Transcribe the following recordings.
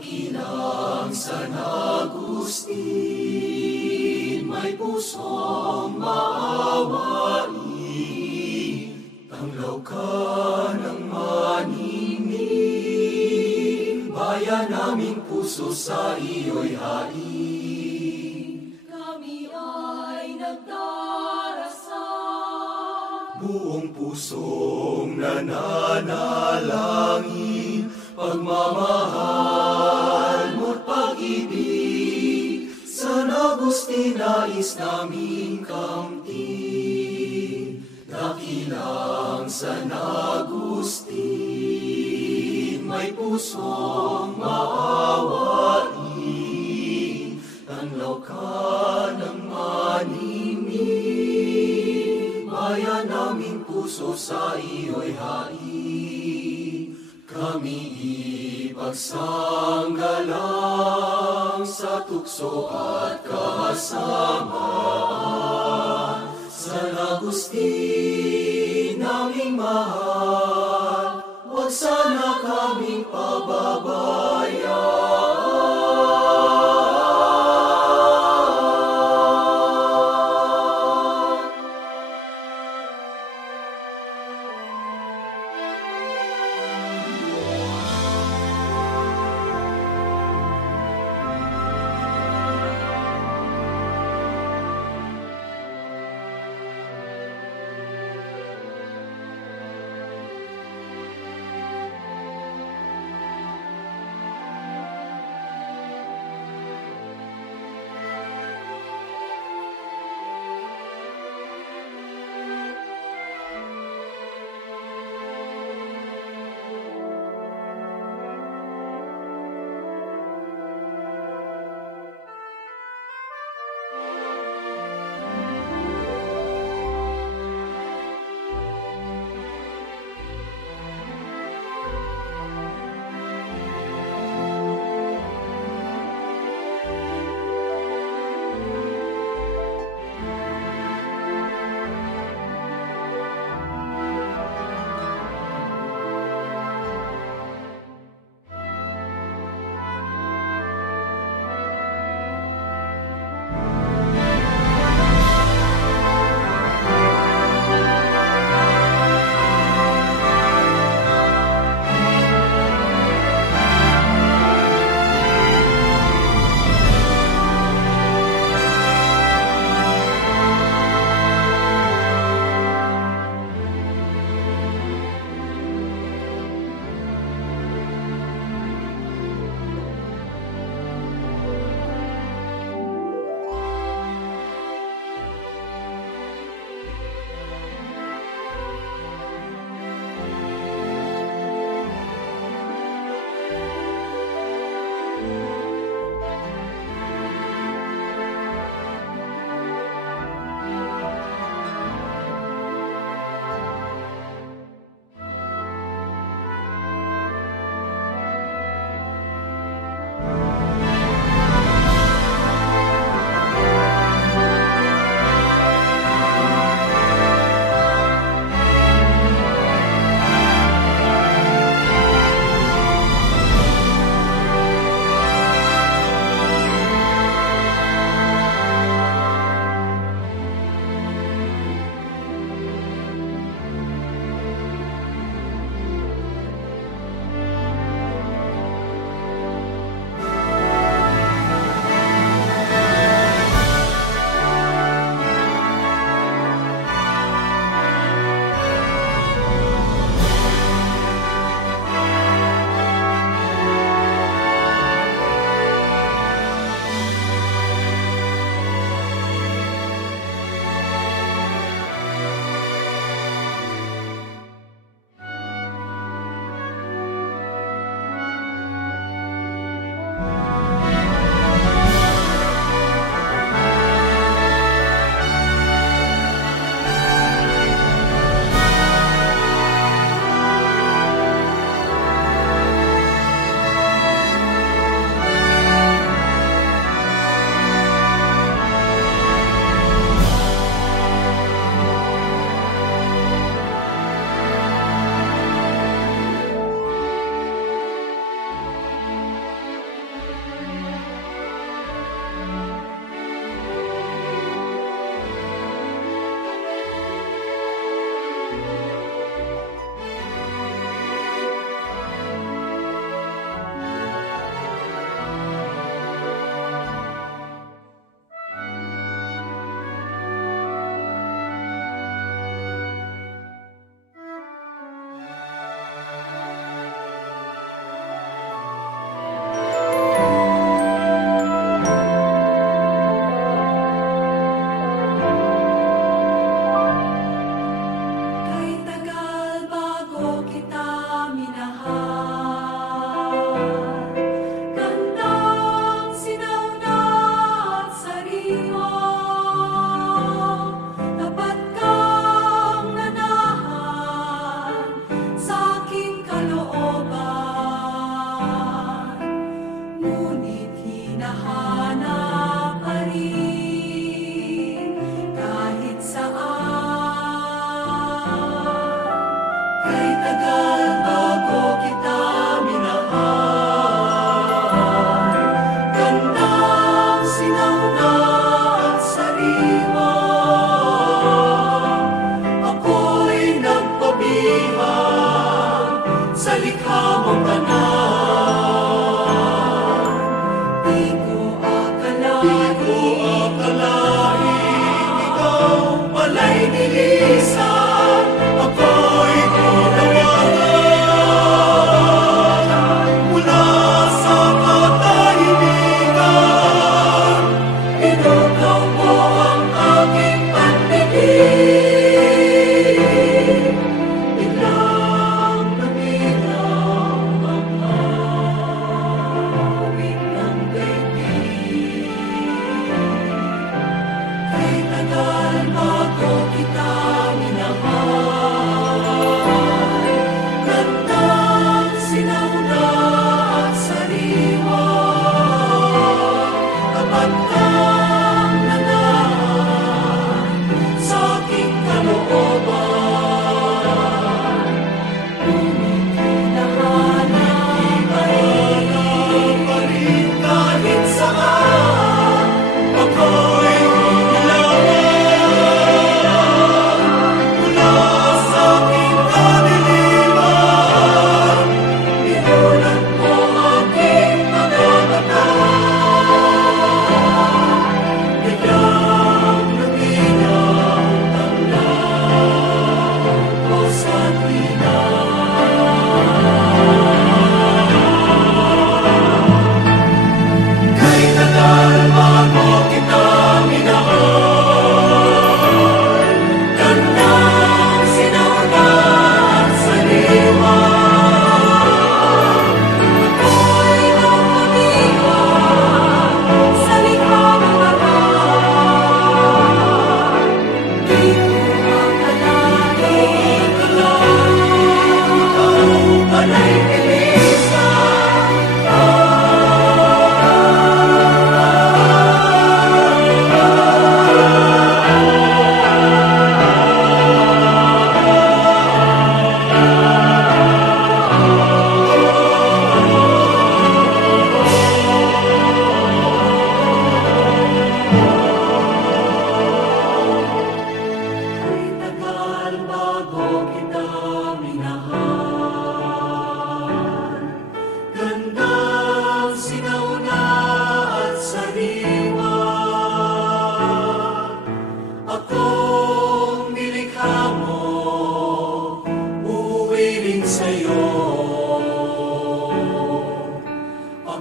Dakilang San Agustin, may pusong maawain, tanglaw ka ng maningning, bayan naming puso sa iyo'y hain. Kami ay nagdarasal, Buong pusong nananalangin, pagmamahal mo't pag-ibig, San Agustin nais naming kamtin. Dakilang San Agustin, may pusong maawain, tanglaw ka ng maningning, bayan naming puso sa iyo'y hain. Kami ipagsanggalang sa tukso at kasamaan, San Agustin naming mahal, huwag sana kaming pababayaan.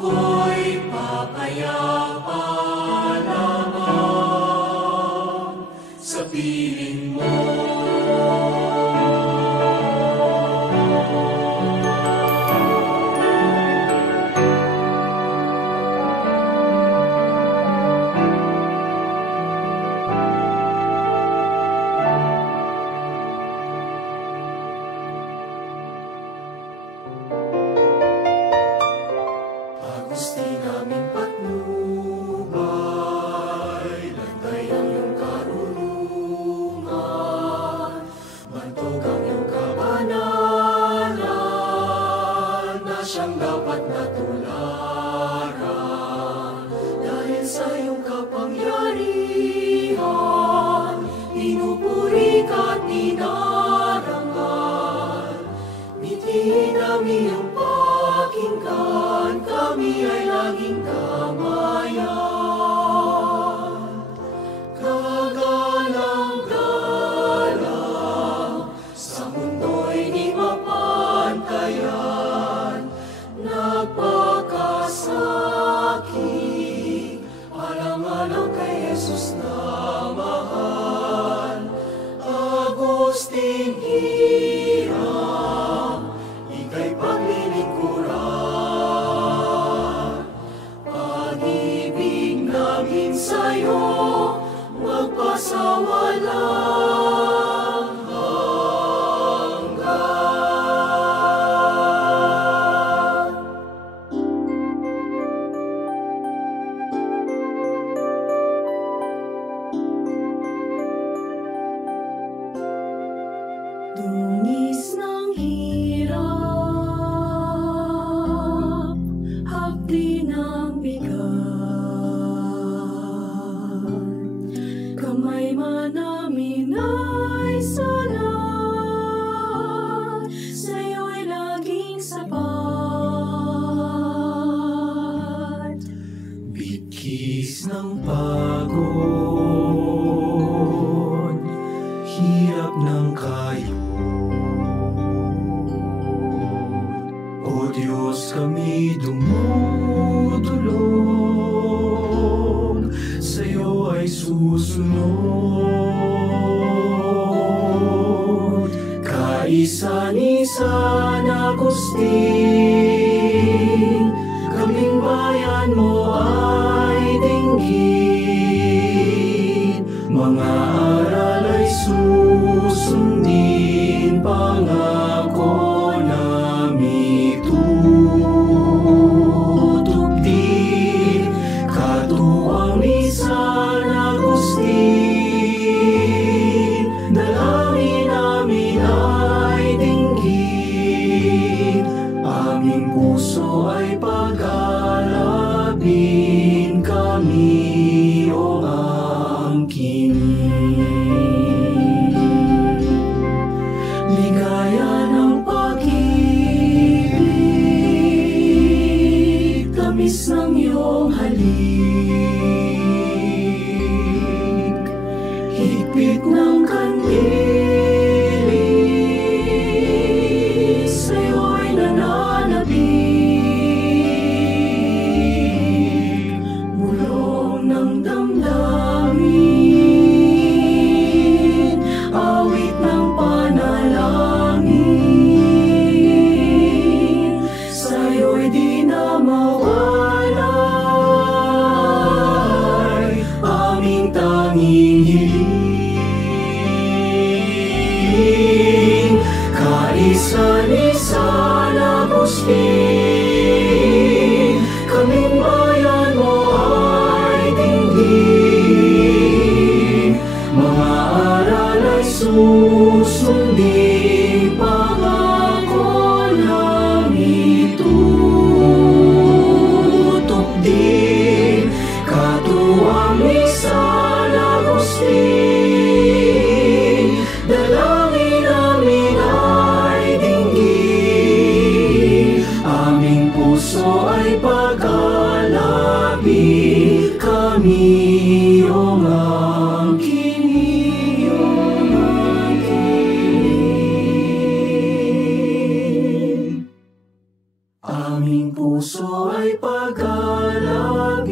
ako'y papayapa lamang sa piling mo. Agustin aming patnubay, lantay ang iyong karunungan, bantog ang iyong kabanalan, na siyang dapat natularan. Dahil sa iyong kapangyarihan, pinupuri ka't dinarangal. Mithiin namin iyong pakinggan, kami ay laging kamayan. Kagalang-galang, sa mundo'y di mapantayan, nagpakasakit, alang-alang kay Jesus na mahal. Agustin Hiram, ika'y paglilingkuran. Pag-ibig namin sa'yo, magpasawalang hanggan. Dungis ng hirap, hapdi ng bigat, kamay man namin ay salat, sa'yo'y laging sapat. Bitkis ng pagod, hirap ng kayo. O Diyos, kami dumudulog, sa'yo ay susunod. Kaisa-nisan Agustin, kaming bayan mo ay dinggin. Mga aral ay susundin, pangako namin tutupdi. Katuwang ni San Agustin, dalangin namin ay dinggin. Aming puso ay pag-alabin, kami o angkinin. Ligaya ng pag-ibig, tamis ng iyong halik, higpit ng kandili, sa'yo'y nananabik. Bulong ng damdamin, awit ng panalangin, sa'yo'y di na mawalay, aming tanging hiling. ay pagkalagi